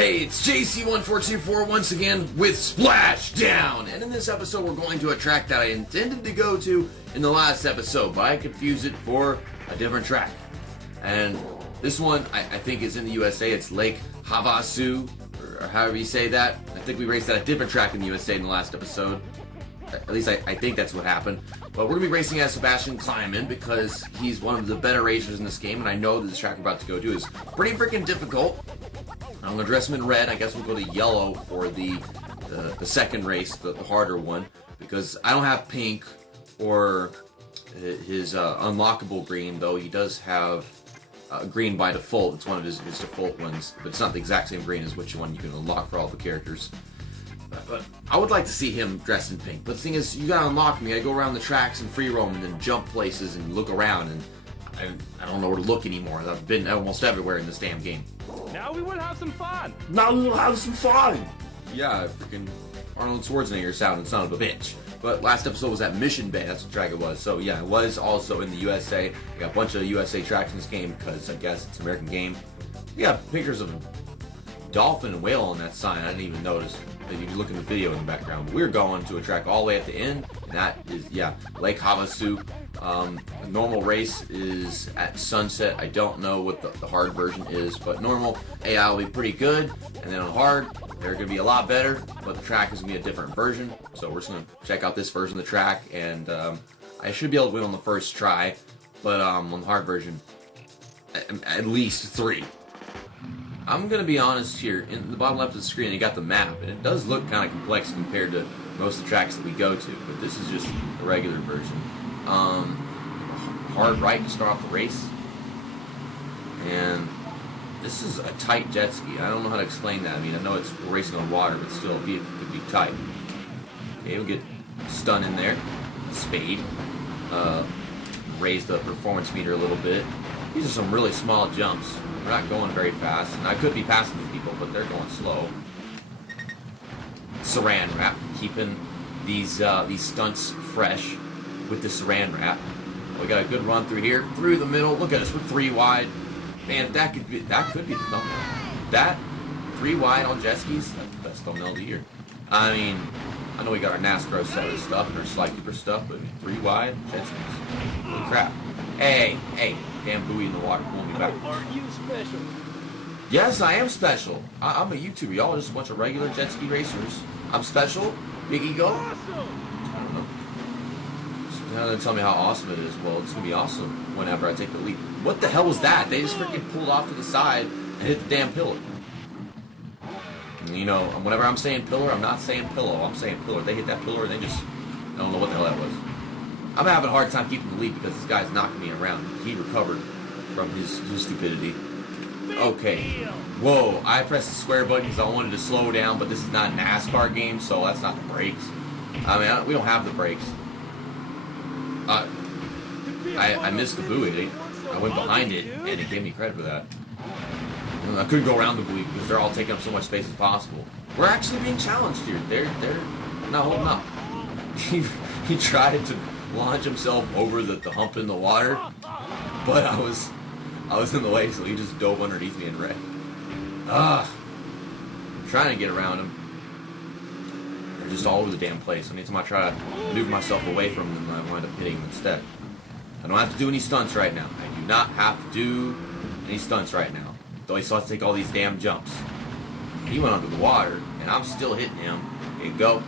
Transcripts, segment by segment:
Hey, it's JC1424 once again with Splashdown, and in this episode we're going to a track that I intended to go to in the last episode, but I confused it for a different track. And this one, I think is in the USA. It's Lake Havasu, or however you say that. I think we raced at a different track in the USA in the last episode. At least I think that's what happened. But we're going to be racing as Sebastian Kleiman because he's one of the better racers in this game, and I know that this track we're about to go to is pretty freaking difficult. I'm going to dress him in red. I guess we'll go to yellow for the second race, the harder one, because I don't have pink or his unlockable green, though he does have green by default. It's one of his default ones, but it's not the exact same green as which one you can unlock for all the characters. But I would like to see him dressed in pink. But the thing is, you gotta unlock me. I go around the tracks and free roam and then jump places and look around, and I don't know where to look anymore. I've been almost everywhere in this damn game. Now we will have some fun! Yeah, freaking Arnold Schwarzenegger sounding son of a bitch. But last episode was at Mission Bay, that's what track it was. So yeah, it was also in the USA. I got a bunch of USA tracks in this game because I guess it's an American game. We got pictures of a dolphin and whale on that sign. I didn't even notice. If you look in the video in the background. But we're going to a track all the way at the end, and that is, yeah, Lake Havasu. The normal race is at sunset. I don't know what the hard version is, but normal AI will be pretty good, and then on hard, they're going to be a lot better, but the track is going to be a different version. So we're just going to check out this version of the track, and I should be able to win on the first try, but on the hard version, at least 3. I'm going to be honest here, in the bottom left of the screen, you got the map, and it does look kind of complex compared to most of the tracks that we go to, but this is just the regular version. Hard right to start off the race, and this is a tight jet ski. I don't know how to explain that. I mean, I know it's racing on water, but still, it could be tight. Okay, we'll get stun in there, spade, raise the performance meter a little bit. These are some really small jumps. We're not going very fast, and I could be passing these people, but they're going slow. Saran wrap, keeping these stunts fresh with the saran wrap. We got a good run through here, through the middle. Look at us, we're 3 wide. Man, that could be the thumbnail. That 3 wide on jet skis, that's the best thumbnail of the year. I mean, I know we got our NASCAR set of stuff and our Slide Keeper stuff, but 3 wide jet skis. Holy crap. Hey, damn buoy in the water, pull me back. Aren't you special? Yes, I am special. I'm a YouTuber. Y'all are just a bunch of regular jet ski racers. I'm special. Big ego. Awesome! I don't know. So now they're telling me how awesome it is. Well, it's gonna be awesome whenever I take the lead. What the hell was that? They just freaking pulled off to the side and hit the damn pillar. And, you know, whenever I'm saying pillar, I'm not saying pillow. I'm saying pillar. They hit that pillar and they just, I don't know what the hell that was. I'm having a hard time keeping the lead because this guy's knocking me around. He recovered from his stupidity. Okay. Whoa, I pressed the square button because I wanted to slow down, but this is not a NASCAR game, so that's not the brakes. I mean, we don't have the brakes. I missed the buoy. I went behind it, and it gave me credit for that. I couldn't go around the buoy because they're all taking up so much space as possible. We're actually being challenged here. They're not holding up. He tried to launch himself over the hump in the water, but I was in the way, so he just dove underneath me and wrecked. I'm trying to get around him. They're just all over the damn place. Anytime I try to maneuver myself away from them, I wind up hitting them instead. I don't have to do any stunts right now. I do not have to do any stunts right now. Though he still has to take all these damn jumps. He went under the water, and I'm still hitting him. Okay, go.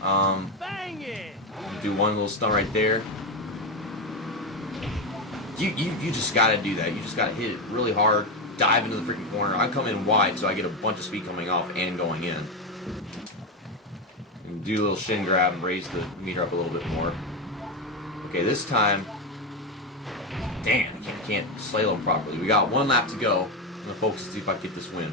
Bang it! Do one little stunt right there. You just gotta do that. You just gotta hit it really hard, dive into the freaking corner. I come in wide, so I get a bunch of speed coming off and going in. And do a little shin grab and raise the meter up a little bit more. Okay, this time, damn, I can't slalom properly. We got 1 lap to go. I'm gonna focus to see if I can get this win.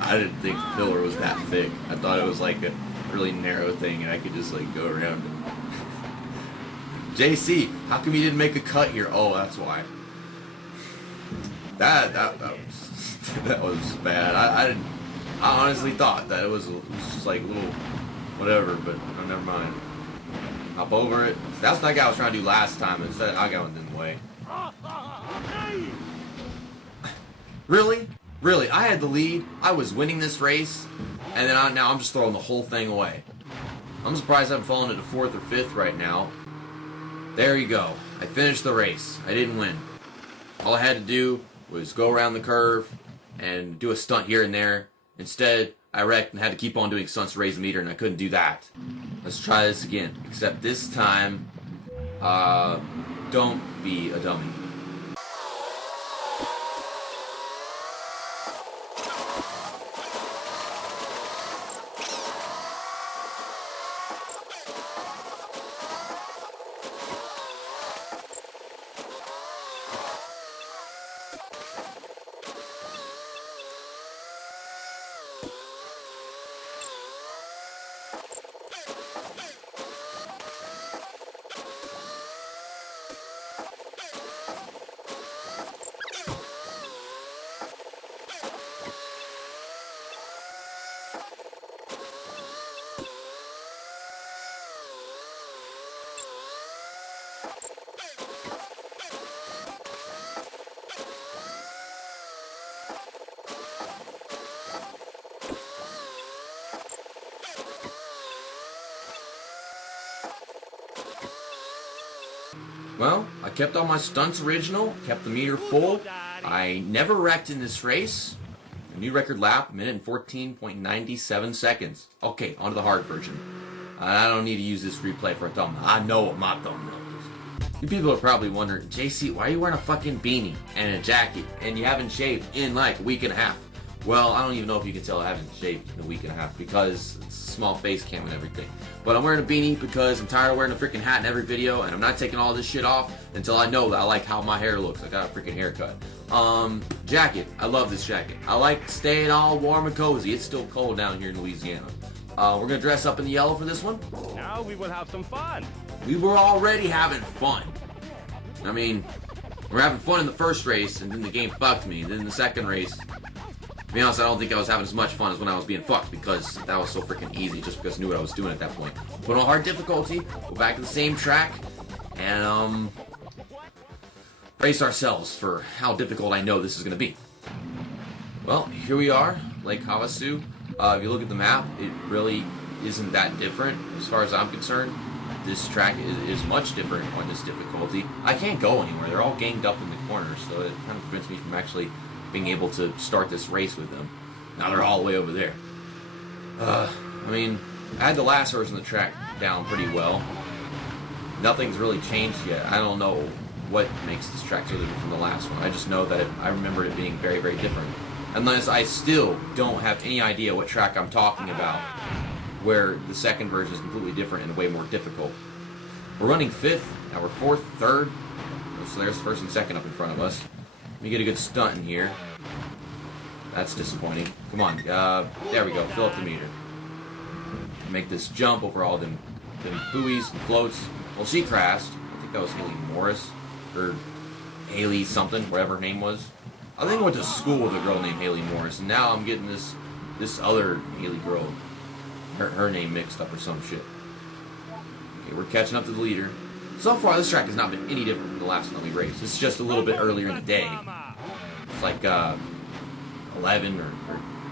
I didn't think the pillar was that thick. I thought it was like a really narrow thing and I could just like go around it. JC, how come you didn't make a cut here? Oh, that's why. That was bad. I honestly thought that it was just like a little whatever, but oh, never mind. Hop over it. That's what that guy was trying to do last time. Instead, I got in the way. Really? Really? I had the lead. I was winning this race. And then now I'm just throwing the whole thing away. I'm surprised I haven't fallen into 4th or 5th right now. There you go. I finished the race. I didn't win. All I had to do was go around the curve and do a stunt here and there. Instead, I wrecked and had to keep on doing stunts to raise the meter, and I couldn't do that. Let's try this again. Except this time, don't be a dummy. Well, I kept all my stunts original, kept the meter full. I never wrecked in this race. A new record lap, 1:14.97 seconds. Okay, on to the hard version. I don't need to use this replay for a thumbnail. I know what my thumbnail is. You people are probably wondering, JC, why are you wearing a fucking beanie and a jacket and you haven't shaved in like a week and a half? Well, I don't even know if you can tell I haven't shaved in a week and a half because it's a small face cam and everything. But I'm wearing a beanie because I'm tired of wearing a freaking hat in every video, and I'm not taking all this shit off until I know that I like how my hair looks. I got a freaking haircut. Jacket. I love this jacket. I like staying all warm and cozy. It's still cold down here in Louisiana. We're gonna dress up in the yellow for this one. Now we will have some fun. We were already having fun. I mean, we're having fun in the first race, and then the game fucked me. And then in the second race, to be honest, I don't think I was having as much fun as when I was being fucked, because that was so freaking easy just because I knew what I was doing at that point. Put on hard difficulty, go back to the same track, and brace ourselves for how difficult I know this is going to be. Well, here we are, Lake Havasu. If you look at the map, it really isn't that different as far as I'm concerned. This track is much different on this difficulty. I can't go anywhere. They're all ganged up in the corners, so it kind of prevents me from actually being able to start this race with them. Now they're all the way over there. I mean, I had the last version of the track down pretty well. Nothing's really changed yet. I don't know what makes this track so different from the last one. I just know that I remember it being very, very different. Unless I still don't have any idea what track I'm talking about, where the second version is completely different and way more difficult. We're running 5th, now we're 4th, 3rd, so there's 1st and 2nd up in front of us. Let me get a good stunt in here. That's disappointing. Come on, there we go, fill up the meter. Make this jump over all them buoys and floats. Well, she crashed. I think that was Haley Morris, or Haley something, whatever her name was. I think I went to school with a girl named Haley Morris, and now I'm getting this other Haley girl, her name mixed up or some shit. Okay, we're catching up to the leader. So far, this track has not been any different from the last one we raced. It's just a little bit earlier in the day. It's like 11 or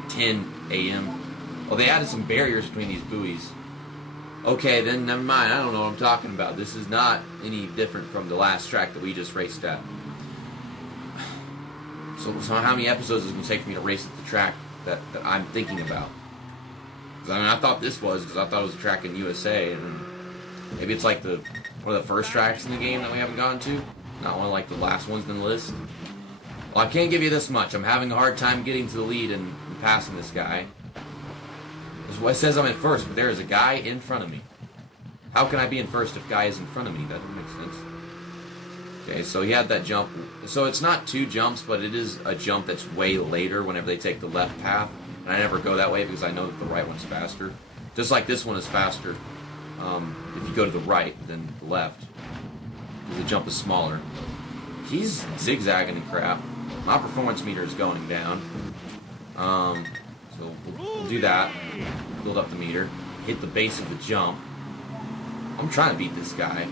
10 a.m. Well, they added some barriers between these buoys. Okay, then never mind. I don't know what I'm talking about. This is not any different from the last track that we just raced at. So how many episodes is it going to take for me to race at the track that I'm thinking about? I mean, I thought this was, because I thought it was a track in USA, and maybe it's like one of the first tracks in the game that we haven't gone to, not one of like the last ones in the list. Well, I can't give you this much. I'm having a hard time getting to the lead and passing this guy. It says I'm in first, but there is a guy in front of me. How can I be in first if guy is in front of me? That doesn't make sense. Okay, so he had that jump. So it's not 2 jumps, but it is a jump that's way later whenever they take the left path. And I never go that way because I know that the right one's faster. Just like this one is faster if you go to the right than the left. Because the jump is smaller. He's zigzagging and crap. My performance meter is going down. So we'll do that. Build up the meter. Hit the base of the jump. I'm trying to beat this guy.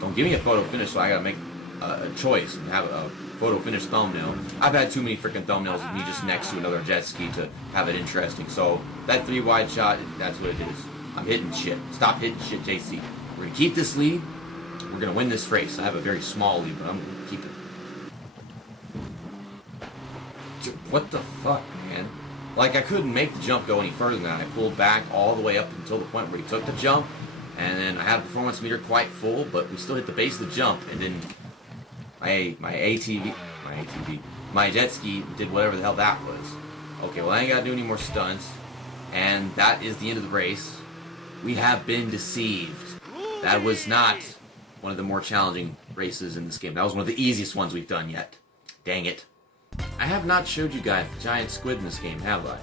Don't give me a photo finish, so I gotta make a choice and have a photo finish thumbnail. I've had too many freaking thumbnails with me just next to another jet ski to have it interesting. So that 3 wide shot, that's what it is. I'm hitting shit. Stop hitting shit, JC. We're gonna keep this lead. We're gonna win this race. I have a very small lead, but I'm gonna keep it. Dude, what the fuck, man? Like, I couldn't make the jump go any further than that. I pulled back all the way up until the point where he took the jump, and then I had a performance meter quite full, but we still hit the base of the jump, and then my jet ski did whatever the hell that was. Okay, well, I ain't gotta do any more stunts, and that is the end of the race. We have been deceived. That was not one of the more challenging races in this game. That was one of the easiest ones we've done yet. Dang it. I have not showed you guys the giant squid in this game, have I?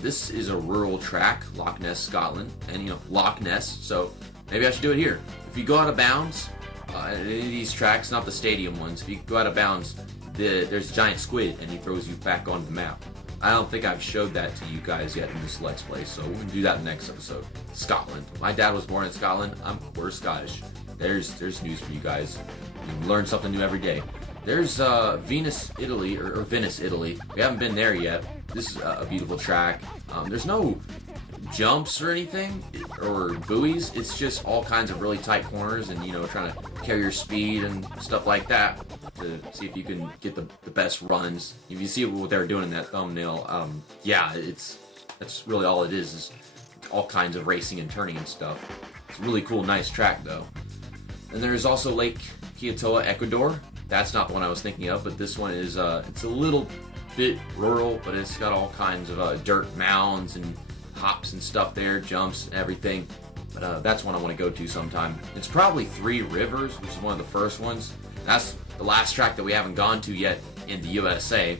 This is a rural track, Loch Ness, Scotland, and you know, Loch Ness, so maybe I should do it here. If you go out of bounds, any of these tracks, not the stadium ones, if you go out of bounds, there's a giant squid, and he throws you back onto the map. I don't think I've showed that to you guys yet in this Let's Play, so we're going to do that in the next episode. Scotland. My dad was born in Scotland. We're Scottish. There's news for you guys. You learn something new every day. There's Venice, Italy, or Venice, Italy. We haven't been there yet. This is a beautiful track. There's no jumps or anything, or buoys. It's just all kinds of really tight corners and, you know, trying to carry your speed and stuff like that to see if you can get the best runs. If you see what they're doing in that thumbnail, yeah, that's really all it is all kinds of racing and turning and stuff. It's a really cool, nice track, though. And there's also Lake Quitoa, Ecuador. That's not the one I was thinking of, but this one is, it's a little bit rural, but it's got all kinds of dirt mounds and hops and stuff there, jumps and everything. But that's one I want to go to sometime. It's probably Three Rivers, which is one of the first ones. That's the last track that we haven't gone to yet in the USA.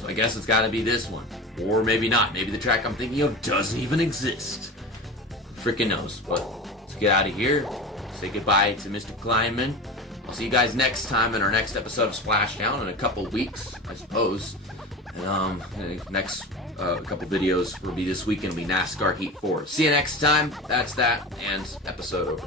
So I guess it's got to be this one. Or maybe not. Maybe the track I'm thinking of doesn't even exist. Who freaking knows? But let's get out of here. Say goodbye to Mr. Kleinman. I'll see you guys next time in our next episode of Splashdown in a couple weeks, I suppose. And next couple videos will be this weekend. Will be NASCAR Heat 4. See you next time. That's that, and episode over.